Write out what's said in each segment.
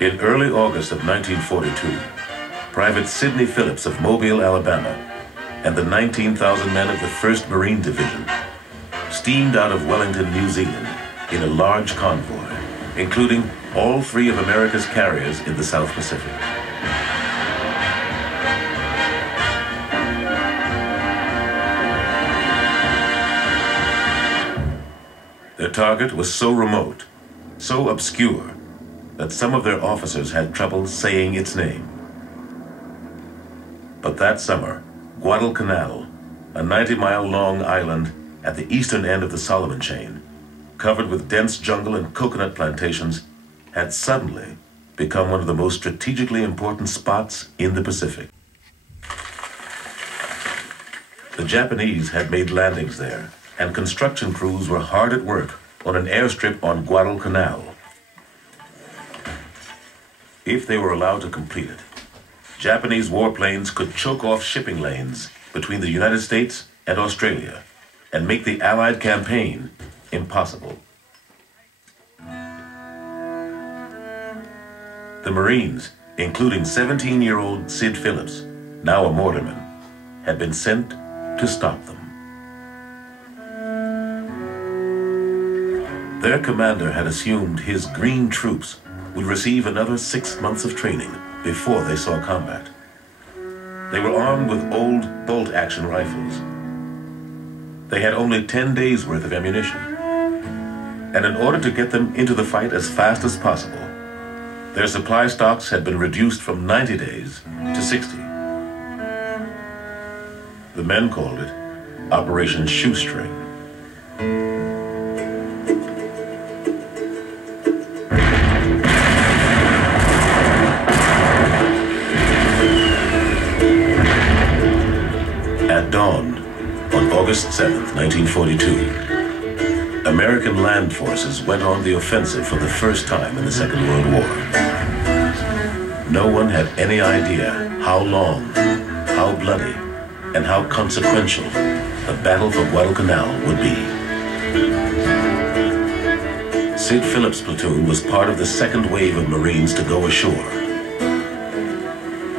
In early August of 1942, Private Sidney Phillips of Mobile, Alabama, and the 19,000 men of the 1st Marine Division steamed out of Wellington, New Zealand in a large convoy, including all 3 of America's carriers in the South Pacific. Their target was so remote, so obscure, that some of their officers had trouble saying its name. But that summer, Guadalcanal, a 90-mile-long island at the eastern end of the Solomon chain, covered with dense jungle and coconut plantations, had suddenly become one of the most strategically important spots in the Pacific. The Japanese had made landings there, and construction crews were hard at work on an airstrip on Guadalcanal. If they were allowed to complete it, Japanese warplanes could choke off shipping lanes between the United States and Australia and make the Allied campaign impossible. The Marines, including 17-year-old Sid Phillips, now a mortarman, had been sent to stop them. Their commander had assumed his green troops would receive another 6 months of training before they saw combat. They were armed with old bolt-action rifles. They had only 10 days' worth of ammunition. And in order to get them into the fight as fast as possible, their supply stocks had been reduced from 90 days to 60. The men called it Operation Shoestring. At dawn, on August 7, 1942, American land forces went on the offensive for the first time in the Second World War. No one had any idea how long, how bloody, and how consequential the Battle for Guadalcanal would be. Sid Phillips' platoon was part of the second wave of Marines to go ashore.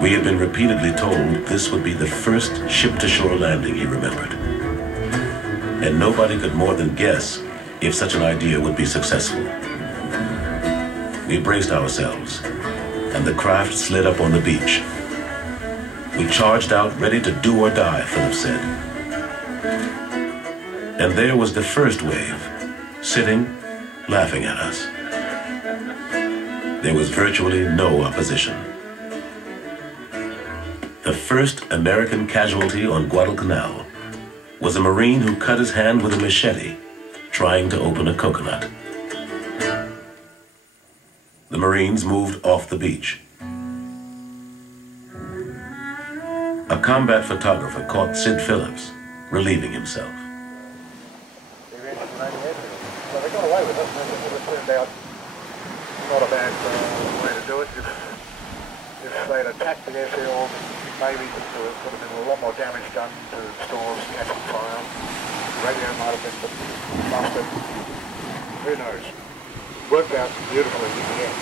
We had been repeatedly told this would be the first ship-to-shore landing, he remembered. And nobody could more than guess if such an idea would be successful. We braced ourselves, and the craft slid up on the beach. We charged out ready to do or die, Phillips said. And there was the first wave, sitting, laughing at us. There was virtually no opposition. The first American casualty on Guadalcanal was a Marine who cut his hand with a machete trying to open a coconut. The Marines moved off the beach. A combat photographer caught Sid Phillips relieving himself. Well, they got away with it. It turned out not a bad way to do it. If they'd attacked the airfield, maybe there would have been a lot more damage done to stores, catching fire. The radio might have been busted. Who knows? Worked out beautifully in the end.